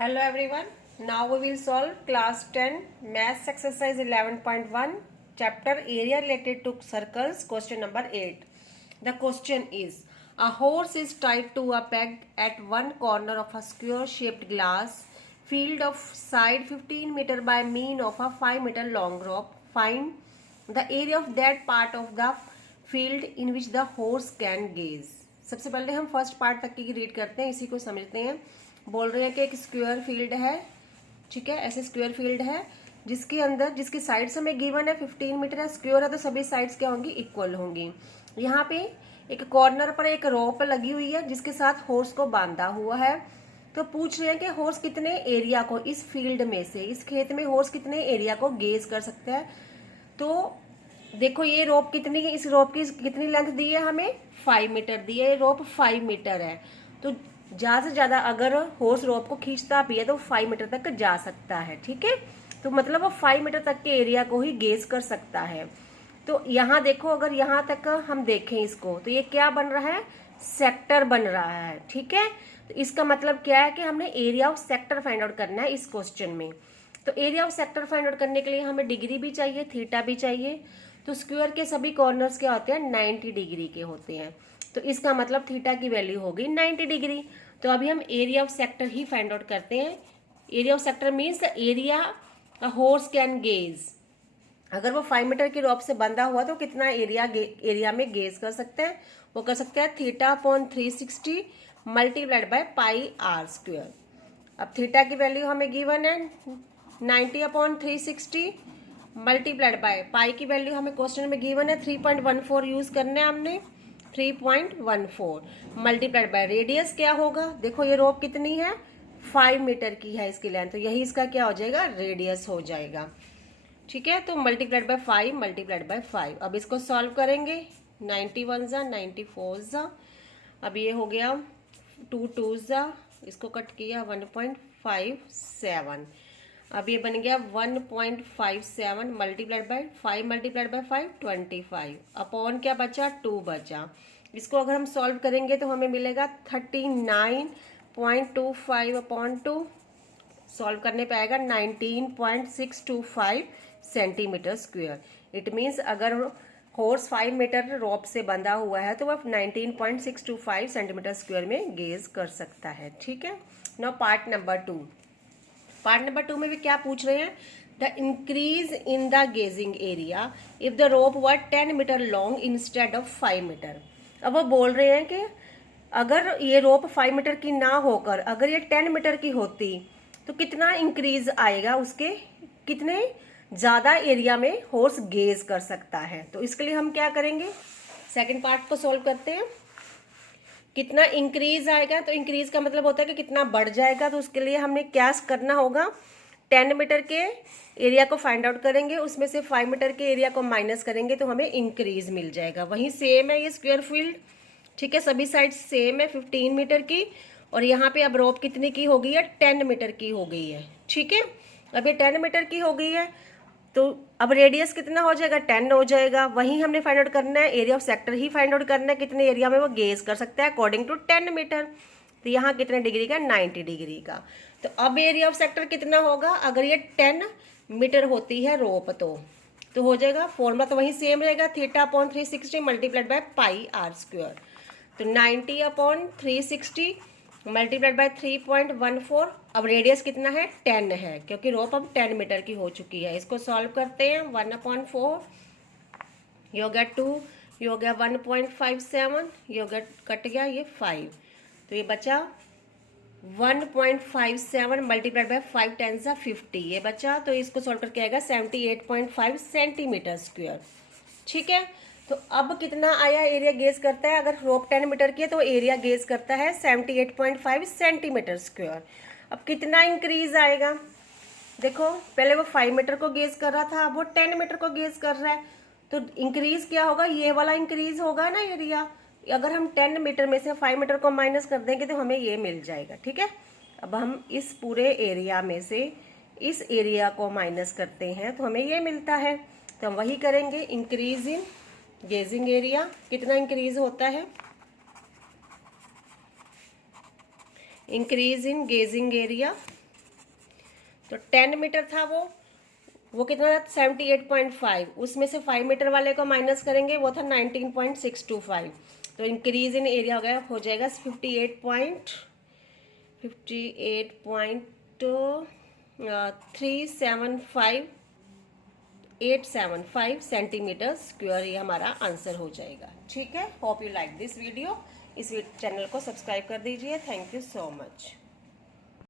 Hello everyone. Now we will solve class 10 maths exercise 11.1 chapter area related to circles question number 8. The question is a horse is tied to a peg at one corner of a square shaped glass field of side 15 meter by mean of a 5 meter long rope. Find the area of that part of the field in which the horse can gaze. सबसे पहले हम first part तक की read करते हैं, इसी को समझते हैं। बोल रहे हैं कि एक स्क्वायर फील्ड है, ठीक है, ऐसे स्क्वायर फील्ड है जिसके अंदर जिसकी साइड्स हमें गिवन है 15 मीटर है, स्क्वायर है तो सभी साइड्स क्या होंगी, इक्वल होंगी। यहाँ पे एक कॉर्नर पर एक रोप लगी हुई है जिसके साथ हॉर्स को बांधा हुआ है। तो पूछ रहे हैं कि हॉर्स कितने एरिया को इस फील्ड में से, इस खेत में हॉर्स कितने एरिया को गेज कर सकते हैं। तो देखो ये रोप कितनी, इस रोप की कितनी लेंथ दी है, हमें 5 मीटर दी है। ये रोप 5 मीटर है, तो ज्यादा से ज्यादा अगर हॉर्स रोप को खींचता भी है तो 5 मीटर तक जा सकता है, ठीक है। तो मतलब वो 5 मीटर तक के एरिया को ही गेज कर सकता है। तो यहाँ देखो, अगर यहाँ तक हम देखें इसको तो ये क्या बन रहा है, सेक्टर बन रहा है, ठीक है। तो इसका मतलब क्या है कि हमने area of sector find out करना है इस क्वेश्चन में। तो area of sector find out करने के लिए हमें डिग्री भी चाहिए, थीटा भी चाहिए। तो स्क्वायर के सभी कॉर्नर्स क्या होते हैं, 90 डिग्री के होते हैं। तो इसका मतलब थीटा की वैल्यू होगी 90 डिग्री। तो अभी हम area of sector he find out करते हैं। Area of sector means the area a horse can gauge. अगर वो 5 मीटर की रोप से बंधा हुआ तो कितना एरिया में गेज कर सकते हैं, वो कर सकते हैं theta upon 360 multiplied by pi r square. अब थीटा की वैल्यू हमें गिवन है 90 अपॉन 360 मल्टीप्लाइड बाय पाई की वैल्यू हमें क्वेश्चन में गिवन है 3.14 यूज करने हैं हमने, 3.14 मल्टीप्लाइड बाय रेडियस क्या होगा, देखो ये रोप कितनी है, 5 मीटर की है इसकी लेंथ, तो यही इसका क्या हो जाएगा, रेडियस हो जाएगा, ठीक है। तो मल्टीप्लाइड बाय 5 मल्टीप्लाइड बाय 5। अब इसको सॉल्व करेंगे, 91 जा 94 जा, अब ये हो गया 2 2 जा, इसको कट किया 1.57, अब ये बन गया 1.57 multiplied by 5 multiplied by 5 25 upon क्या बचा, 2 बचा। इसको अगर हम सॉल्व करेंगे तो हमें मिलेगा 39.25 अपॉन 2, सॉल्व करने पे आएगा 19.625 सेंटीमीटर स्क्वायर। इट मीन्स अगर हॉर्स 5 मीटर रोप से बंधा हुआ है तो वह 19.625 सेंटीमीटर स्क्वायर में गेज कर सकता है, ठीक है। Now part number 2। Part number 2 में भी क्या पूछ रहे हैं, the increase in the grazing area if the rope were 10 metre long instead of 5 metre. अब वो बोल रहे हैं कि अगर ये रोप 5 मीटर की ना होकर अगर ये 10 मीटर की होती तो कितना इंक्रीज आएगा, उसके कितने ज्यादा एरिया में हॉर्स गेज कर सकता है। तो इसके लिए हम क्या करेंगे, सेकंड पार्ट को सोल्व करते हैं। कितना इंक्रीज आएगा, तो इंक्रीज का मतलब होता है कि कितना बढ़ जाएगा। तो उसके लिए हमने क्या करना होगा, 10 मीटर के एरिया को फाइंड आउट करेंगे, उसमें से 5 मीटर के एरिया को माइनस करेंगे तो हमें इंक्रीज मिल जाएगा। वहीं सेम है ये स्क्वायर फील्ड, ठीक है, सभी साइड सेम है 15 मीटर की, और यहाँ पे अब रोप कितनी की हो गई है, 10 मीटर की हो गई है, ठीक है। अब ये 10 मीटर की हो गई है तो अब रेडियस कितना हो जाएगा, 10 हो जाएगा। वहीं हमने फाइंड आउट करना है, area of sector he find out करना है, कितने एरिया में वो गेज कर सकता है अकॉर्डिंग टू 10 मीटर। तो यहाँ कितने डिग्री का, 90 डिग्री का। तो अब एरिया ऑफ सेक्टर कितना होगा, अगर ये 10 मीटर होती है रोप तो हो जाएगा, फॉर्मूला तो वही सेम रहेगा, theta upon 360 multiplied by pi r square. तो 90 अपॉन 360 मल्टीप्लाइड बाय 3.14। अब रेडियस कितना है, 10 है, क्योंकि रोप अब 10 मीटर की हो चुकी है। इसको सॉल्व करते हैं, 1/4 ये हो गया 2, ये हो गया 1.57, ये हो गया कट गया ये 5, तो ये बचा 1.57 मल्टीप्लाइड बाय 5 10 सा 50, ये बचा। तो इसको सॉल्व करके आएगा 78.5 सेंटीमीटर स्क्वायर, ठीक है। तो अब कितना आया एरिया गेज करता है, अगर रोप 10 मीटर की है तो एरिया गेज करता है 78.5 सेंटीमीटर स्क्वायर। अब कितना इंक्रीज आएगा, देखो पहले वो 5 मीटर को गेज कर रहा था, अब वो 10 मीटर को गेज कर रहा है, तो इंक्रीज क्या होगा, ये वाला इंक्रीज होगा ना एरिया। अगर हम 10 मीटर में से 5 मीटर को माइनस कर देंगे तो हमें ये मिल जाएगा, ठीक है। अब हम इस पूरे एरिया में से इस एरिया को माइनस करते हैं तो हमें ये मिलता है। तो हम वही करेंगे, इंक्रीज इन गेजिंग एरिया कितना इंक्रीज होता है, इंक्रीज इन गेजिंग एरिया तो 10 मीटर था वो कितना था 78.5, उसमें से 5 मीटर वाले को माइनस करेंगे, वो था 19.625। तो इंक्रीज इन एरिया हो जाएगा 58.375 सेंटीमीटर स्क्वायर, ये हमारा आंसर हो जाएगा। ठीक है, hope you like this video. इस चैनल को सब्सक्राइब कर दीजिए। Thank you so much.